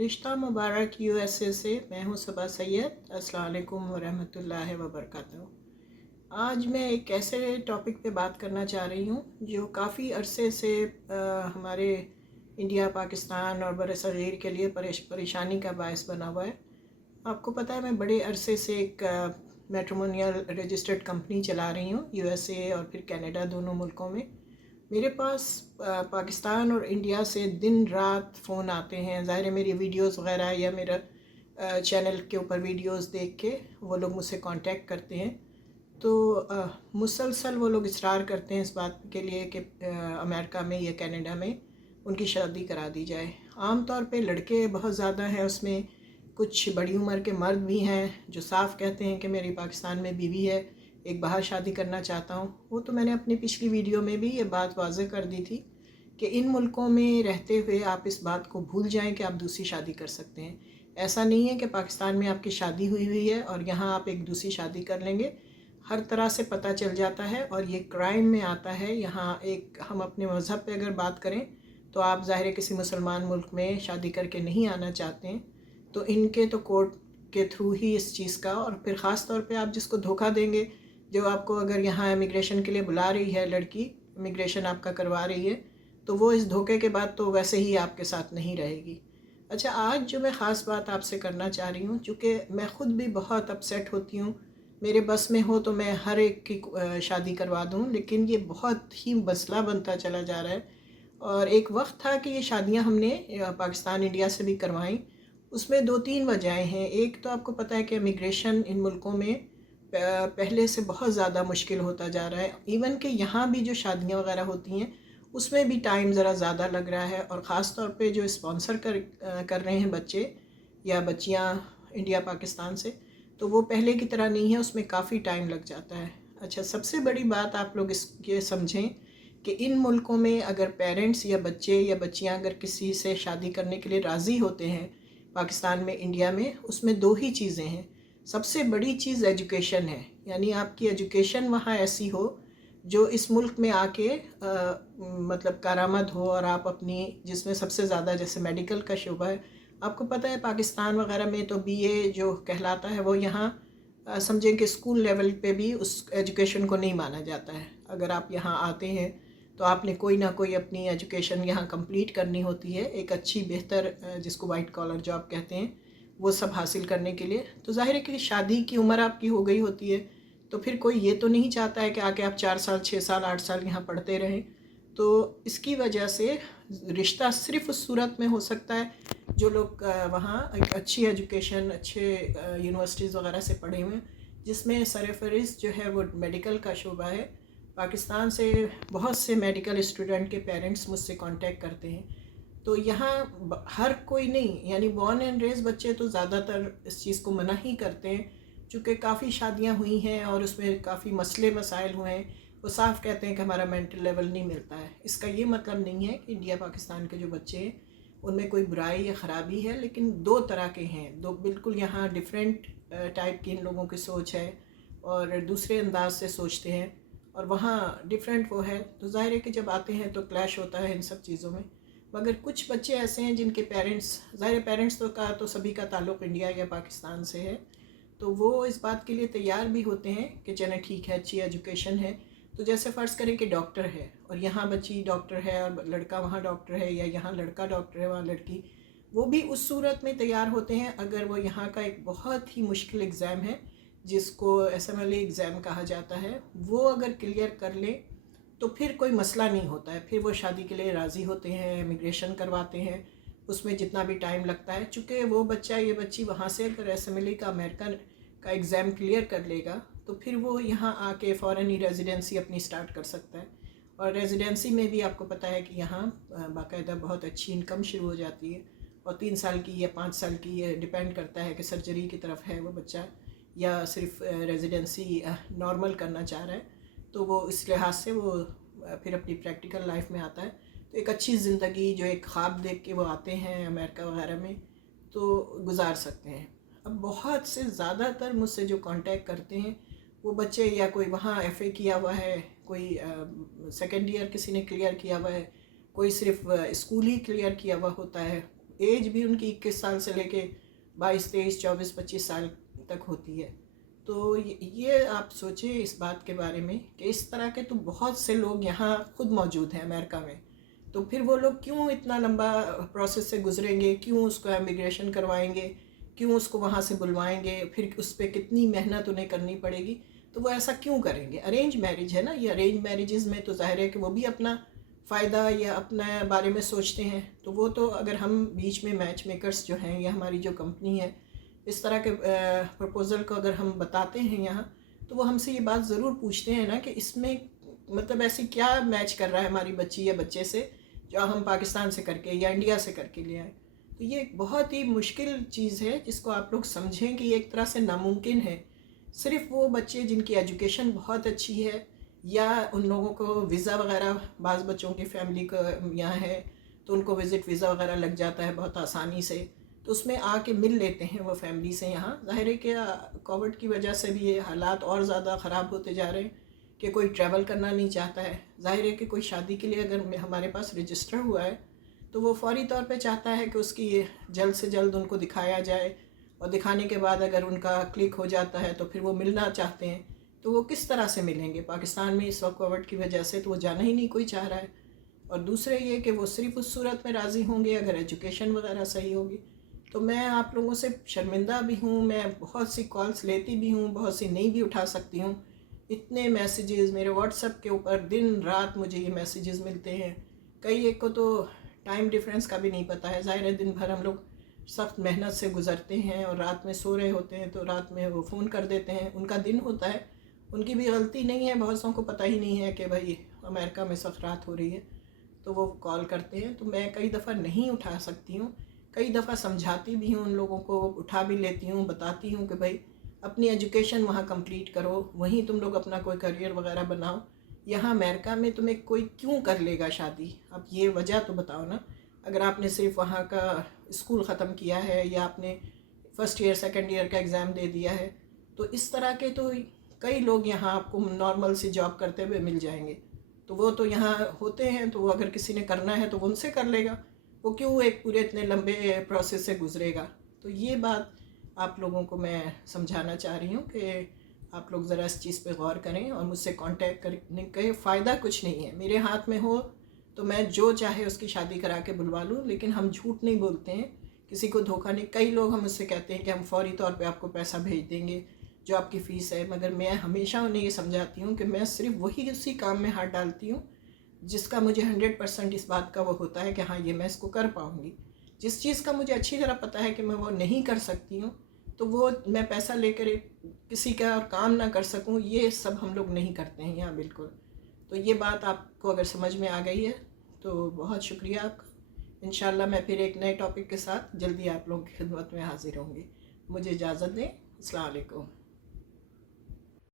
रिश्ता मुबारक यूएसए से मैं हूँ सबा सैयद। अस्सलाम वालेकुम वरहमतुल्लाहि वबरकातुहू। आज मैं एक ऐसे टॉपिक पे बात करना चाह रही हूँ जो काफ़ी अरसे से हमारे इंडिया, पाकिस्तान और बरसगीर के लिए परेशानी का बायस बना हुआ है। आपको पता है मैं बड़े अरसे से एक मैट्रिमोनियल रजिस्टर्ड कंपनी चला रही हूँ यूएसए और फिर कनाडा, दोनों मुल्कों में। मेरे पास पाकिस्तान और इंडिया से दिन रात फ़ोन आते हैं। ज़ाहिर है मेरी वीडियोस वगैरह या मेरा चैनल के ऊपर वीडियोस देख के वो लोग मुझसे कांटेक्ट करते हैं। तो मुसलसल वो लोग इसरार करते हैं इस बात के लिए कि अमेरिका में या कनाडा में उनकी शादी करा दी जाए। आम तौर पे लड़के बहुत ज़्यादा हैं, उसमें कुछ बड़ी उम्र के मर्द भी हैं जो साफ़ कहते हैं कि मेरी पाकिस्तान में बीवी है, एक बाहर शादी करना चाहता हूँ। वो तो मैंने अपनी पिछली वीडियो में भी ये बात वाज़ेह कर दी थी कि इन मुल्कों में रहते हुए आप इस बात को भूल जाएं कि आप दूसरी शादी कर सकते हैं। ऐसा नहीं है कि पाकिस्तान में आपकी शादी हुई है और यहाँ आप एक दूसरी शादी कर लेंगे। हर तरह से पता चल जाता है और ये क्राइम में आता है। यहाँ एक हम अपने मज़हब पे अगर बात करें तो आप ज़ाहिर है किसी मुसलमान मुल्क में शादी करके नहीं आना चाहते हैं, तो इनके तो कोर्ट के थ्रू ही इस चीज़ का। और फिर ख़ास तौर पे आप जिसको धोखा देंगे, जो आपको अगर यहाँ इमिग्रेशन के लिए बुला रही है, लड़की इमिग्रेशन आपका करवा रही है, तो वो इस धोखे के बाद तो वैसे ही आपके साथ नहीं रहेगी। अच्छा, आज जो मैं ख़ास बात आपसे करना चाह रही हूँ, चूँकि मैं ख़ुद भी बहुत अपसेट होती हूँ, मेरे बस में हो तो मैं हर एक की शादी करवा दूँ, लेकिन ये बहुत ही मसला बनता चला जा रहा है। और एक वक्त था कि ये शादियाँ हमने पाकिस्तान, इंडिया से भी करवाईं। उसमें दो तीन वजहें हैं। एक तो आपको पता है कि इमिग्रेशन इन मुल्कों में पहले से बहुत ज़्यादा मुश्किल होता जा रहा है। इवन कि यहाँ भी जो शादियाँ वगैरह होती हैं उसमें भी टाइम ज़रा ज़्यादा लग रहा है। और ख़ास तौर पे जो स्पॉन्सर कर रहे हैं बच्चे या बच्चियाँ इंडिया, पाकिस्तान से, तो वो पहले की तरह नहीं है, उसमें काफ़ी टाइम लग जाता है। अच्छा, सबसे बड़ी बात आप लोग ये समझें कि इन मुल्कों में अगर पेरेंट्स या बच्चे या बच्चियाँ अगर किसी से शादी करने के लिए राज़ी होते हैं, पाकिस्तान में, इंडिया में, उसमें दो ही चीज़ें हैं। सबसे बड़ी चीज़ एजुकेशन है, यानी आपकी एजुकेशन वहाँ ऐसी हो जो इस मुल्क में आके मतलब कारामद हो और आप अपनी, जिसमें सबसे ज़्यादा जैसे मेडिकल का शोबा है। आपको पता है पाकिस्तान वगैरह में तो बीए जो कहलाता है वो यहाँ समझें कि स्कूल लेवल पे भी उस एजुकेशन को नहीं माना जाता है। अगर आप यहाँ आते हैं तो आपने कोई ना कोई अपनी एजुकेशन यहाँ कंप्लीट करनी होती है, एक अच्छी बेहतर जिसको वाइट कॉलर जॉब कहते हैं, वो सब हासिल करने के लिए। तो ज़ाहिर है कि शादी की उम्र आपकी हो गई होती है, तो फिर कोई ये तो नहीं चाहता है कि आके आप 4 साल, 6 साल, 8 साल यहाँ पढ़ते रहें। तो इसकी वजह से रिश्ता सिर्फ़ उस सूरत में हो सकता है जो लोग वहाँ एक अच्छी एजुकेशन, अच्छे यूनिवर्सिटीज़ वगैरह से पढ़े हुए हैं, जिसमें सरफ़हरिस्त जो है वो मेडिकल का शोबा है। पाकिस्तान से बहुत से मेडिकल स्टूडेंट के पेरेंट्स मुझसे कांटेक्ट करते हैं। तो यहाँ हर कोई नहीं, यानी बॉर्न एंड रेज बच्चे तो ज़्यादातर इस चीज़ को मना ही करते हैं, चूँकि काफ़ी शादियाँ हुई हैं और उसमें काफ़ी मसले मसाइल हुए हैं। वो साफ़ कहते हैं कि हमारा मेंटल लेवल नहीं मिलता है। इसका ये मतलब नहीं है कि इंडिया, पाकिस्तान के जो बच्चे हैं उनमें कोई बुराई या ख़राबी है, लेकिन दो तरह के हैं, दो बिल्कुल यहाँ डिफरेंट टाइप की इन लोगों की सोच है और दूसरे अंदाज से सोचते हैं, और वहाँ डिफरेंट वो है। तो ज़ाहिर है कि जब आते हैं तो क्लैश होता है इन सब चीज़ों में। मगर कुछ बच्चे ऐसे हैं जिनके पेरेंट्स, ज़ाहिर पेरेंट्स तो सभी का ताल्लुक़ इंडिया या पाकिस्तान से है, तो वो इस बात के लिए तैयार भी होते हैं कि चलें ठीक है, अच्छी एजुकेशन है। तो जैसे फ़र्ज़ करें कि डॉक्टर है और यहाँ बच्ची डॉक्टर है और लड़का वहाँ डॉक्टर है, या यहाँ लड़का डॉक्टर है वहाँ लड़की, वो भी उस सूरत में तैयार होते हैं अगर वो यहाँ का एक बहुत ही मुश्किल एग्ज़ाम है जिसको एसएमएलए एग्ज़ाम कहा जाता है, वो अगर क्लियर कर ले तो फिर कोई मसला नहीं होता है। फिर वो शादी के लिए राज़ी होते हैं, इमिग्रेशन करवाते हैं, उसमें जितना भी टाइम लगता है। चूँकि वो बच्चा, ये बच्ची वहाँ से अगर एसएमएलए का, अमेरिकन का एग्ज़ाम क्लियर कर लेगा तो फिर वो यहाँ आके फ़ौरन ही रेजिडेंसी अपनी स्टार्ट कर सकता है। और रेजिडेंसी में भी आपको पता है कि यहाँ बाकायदा बहुत अच्छी इनकम शुरू हो जाती है, और 3 साल की या 5 साल की, ये डिपेंड करता है कि सर्जरी की तरफ है वो बच्चा या सिर्फ रेजिडेंसी नॉर्मल करना चाह रहा है। तो वो इस लिहाज से वो फिर अपनी प्रैक्टिकल लाइफ में आता है। तो एक अच्छी ज़िंदगी जो एक ख्वाब देख के वो आते हैं अमेरिका वगैरह में, तो गुजार सकते हैं। अब बहुत से ज़्यादातर मुझसे जो कांटेक्ट करते हैं वो बच्चे, या कोई वहाँ एफ़ए किया हुआ है, कोई सेकेंड ईयर किसी ने क्लियर किया हुआ है, कोई सिर्फ स्कूल ही क्लियर किया हुआ होता है, एज भी उनकी 21 साल से लेके 22, 23, 24, 25 साल तक होती है। तो ये आप सोचें इस बात के बारे में कि इस तरह के तो बहुत से लोग यहाँ खुद मौजूद हैं अमेरिका में। तो फिर वो लोग क्यों इतना लंबा प्रोसेस से गुजरेंगे, क्यों उसको इमिग्रेशन करवाएंगे, क्यों उसको वहाँ से बुलवाएंगे, फिर उस पर कितनी मेहनत उन्हें करनी पड़ेगी। तो वो ऐसा क्यों करेंगे? अरेंज मैरिज है ना ये। अरेंज मैरिजेज़ में तो ज़ाहिर है कि वो भी अपना फ़ायदा या अपने बारे में सोचते हैं। तो वो तो अगर हम बीच में मैच मेकर्स जो हैं या हमारी जो कंपनी है इस तरह के प्रपोज़ल को अगर हम बताते हैं यहाँ, तो वो हमसे ये बात ज़रूर पूछते हैं ना कि इसमें मतलब ऐसी क्या मैच कर रहा है हमारी बच्ची या बच्चे से जो हम पाकिस्तान से करके या इंडिया से करके ले आए। तो ये एक बहुत ही मुश्किल चीज़ है जिसको आप लोग समझें कि ये एक तरह से नामुमकिन है। सिर्फ वो बच्चे जिनकी एजुकेशन बहुत अच्छी है या उन लोगों को वीज़ा वगैरह, बाज़ बच्चों की फैमिली का यहाँ है तो उनको विज़िट वीज़ा वगैरह लग जाता है बहुत आसानी से, तो उसमें आके मिल लेते हैं वो फैमिली से यहाँ। ज़ाहिर है कि कोविड की वजह से भी ये हालात और ज़्यादा ख़राब होते जा रहे हैं कि कोई ट्रैवल करना नहीं चाहता है। ज़ाहिर है कि कोई शादी के लिए अगर हमारे पास रजिस्टर हुआ है तो वो फौरी तौर पे चाहता है कि उसकी जल्द से जल्द उनको दिखाया जाए, और दिखाने के बाद अगर उनका क्लिक हो जाता है तो फिर वो मिलना चाहते हैं। तो वो किस तरह से मिलेंगे? पाकिस्तान में इस वक्त कोविड की वजह से तो वो जाना ही नहीं कोई चाह रहा है। और दूसरे ये कि वो सिर्फ उस सूरत में राज़ी होंगे अगर एजुकेशन वगैरह सही होगी। तो मैं आप लोगों से शर्मिंदा भी हूँ, मैं बहुत सी कॉल्स लेती भी हूँ, बहुत सी नहीं भी उठा सकती हूँ। इतने मैसेजेस मेरे व्हाट्सएप के ऊपर दिन रात मुझे ये मैसेजेस मिलते हैं। कई एक को तो टाइम डिफरेंस का भी नहीं पता है। ज़ाहिर है दिन भर हम लोग सख्त मेहनत से गुज़रते हैं और रात में सो रहे होते हैं तो रात में वो फ़ोन कर देते हैं। उनका दिन होता है, उनकी भी गलती नहीं है, बहुत सौ को पता ही नहीं है कि भाई अमेरिका में सख्त रात हो रही है, तो वो कॉल करते हैं। तो मैं कई दफ़ा नहीं उठा सकती हूँ, कई दफ़ा समझाती भी हूँ उन लोगों को, उठा भी लेती हूँ, बताती हूँ कि भाई अपनी एजुकेशन वहाँ कंप्लीट करो, वहीं तुम लोग अपना कोई करियर वगैरह बनाओ। यहाँ अमेरिका में तुम्हें कोई क्यों कर लेगा शादी? आप ये वजह तो बताओ ना। अगर आपने सिर्फ वहाँ का स्कूल ख़त्म किया है या आपने फ़र्स्ट ईयर सेकंड ईयर का एग्ज़ाम दे दिया है, तो इस तरह के तो कई लोग यहाँ आपको नॉर्मल सी जॉब करते हुए मिल जाएंगे। तो वो तो यहाँ होते हैं, तो अगर किसी ने करना है तो वो उनसे कर लेगा। वो क्यों एक पूरे इतने लंबे प्रोसेस से गुजरेगा? तो ये बात आप लोगों को मैं समझाना चाह रही हूँ कि आप लोग ज़रा इस चीज़ पे गौर करें और मुझसे कांटेक्ट करने का फ़ायदा कुछ नहीं है। मेरे हाथ में हो तो मैं जो चाहे उसकी शादी करा के बुलवा लूँ, लेकिन हम झूठ नहीं बोलते हैं, किसी को धोखा नहीं। कई लोग हम मुझसे कहते हैं कि हम फौरी तौर पे आपको पैसा भेज देंगे जो आपकी फ़ीस है, मगर मैं हमेशा उन्हें ये समझाती हूँ कि मैं सिर्फ वही उसी काम में हाथ डालती हूँ जिसका मुझे 100% इस बात का वो होता है कि हाँ ये मैं इसको कर पाऊँगी। जिस चीज़ का मुझे अच्छी तरह पता है कि मैं वो नहीं कर सकती हूँ, तो वो मैं पैसा लेकर किसी का और काम ना कर सकूँ, ये सब हम लोग नहीं करते हैं यहाँ बिल्कुल। तो ये बात आपको अगर समझ में आ गई है तो बहुत शुक्रिया आपका। इंशाल्लाह मैं फिर एक नए टॉपिक के साथ जल्दी आप लोगों की खिदमत में हाजिर होंगी। मुझे इजाज़त दें। अस्सलाम वालेकुम।